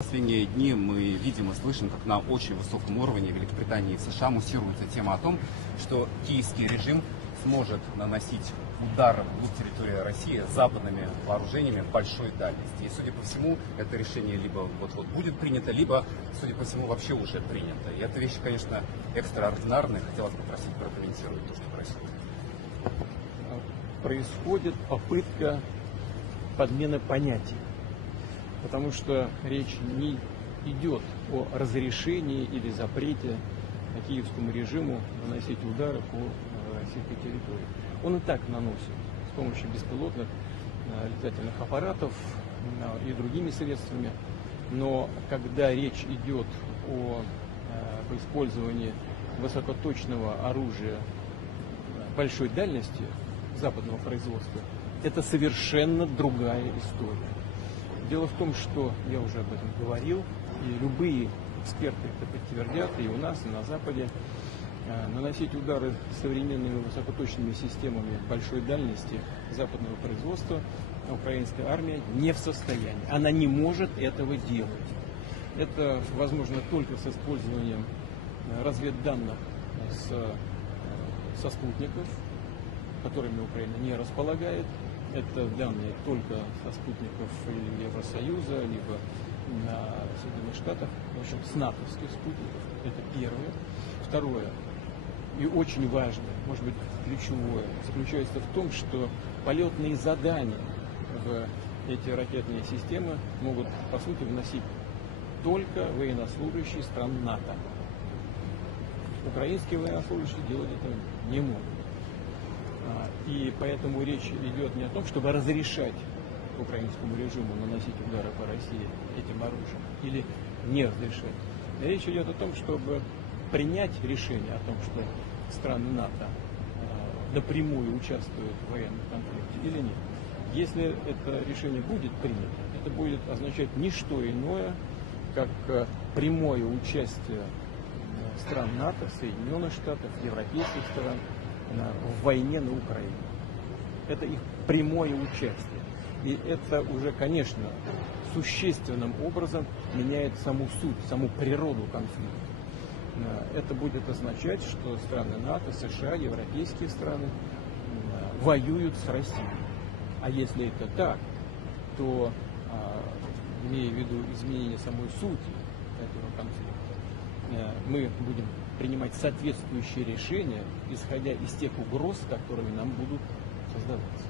Последние дни мы видим и слышим, как на очень высоком уровне Великобритании и США муссируется тема о том, что киевский режим сможет наносить удары вглубь территории России западными вооружениями большой дальности. И, судя по всему, это решение либо вот-вот будет принято, либо, судя по всему, вообще уже принято. И эта вещь, конечно, экстраординарная. Хотелось попросить прокомментировать то, что происходит. Происходит попытка подмены понятий, потому что речь не идет о разрешении или запрете киевскому режиму наносить удары по российской территории. Он и так наносит с помощью беспилотных летательных аппаратов и другими средствами, но когда речь идет об использовании высокоточного оружия большой дальности западного производства, это совершенно другая история. Дело в том, что я уже об этом говорил, и любые эксперты это подтвердят, и у нас, и на Западе, наносить удары современными высокоточными системами большой дальности западного производства украинская армия не в состоянии. Она не может этого делать. Это возможно только с использованием разведданных со спутников, которыми Украина не располагает. Это данные только со спутников Евросоюза, либо на Соединенных Штатах, в общем, с натовских спутников. Это первое. Второе, и очень важное, может быть, ключевое, заключается в том, что полетные задания в эти ракетные системы могут, по сути, вносить только военнослужащие стран НАТО. Украинские военнослужащие делать это не могут. И поэтому речь идет не о том, чтобы разрешать украинскому режиму наносить удары по России этим оружием или не разрешать. Речь идет о том, чтобы принять решение о том, что страны НАТО напрямую участвуют в военном конфликте или нет. Если это решение будет принято, это будет означать не что иное, как прямое участие стран НАТО, Соединенных Штатов, европейских стран в войне на Украине. Это их прямое участие. И это уже, конечно, существенным образом меняет саму суть, саму природу конфликта. Это будет означать, что страны НАТО, США, европейские страны воюют с Россией. А если это так, то, имея в виду изменение самой сути этого конфликта, мы будем принимать соответствующие решения, исходя из тех угроз, которые нам будут создаваться.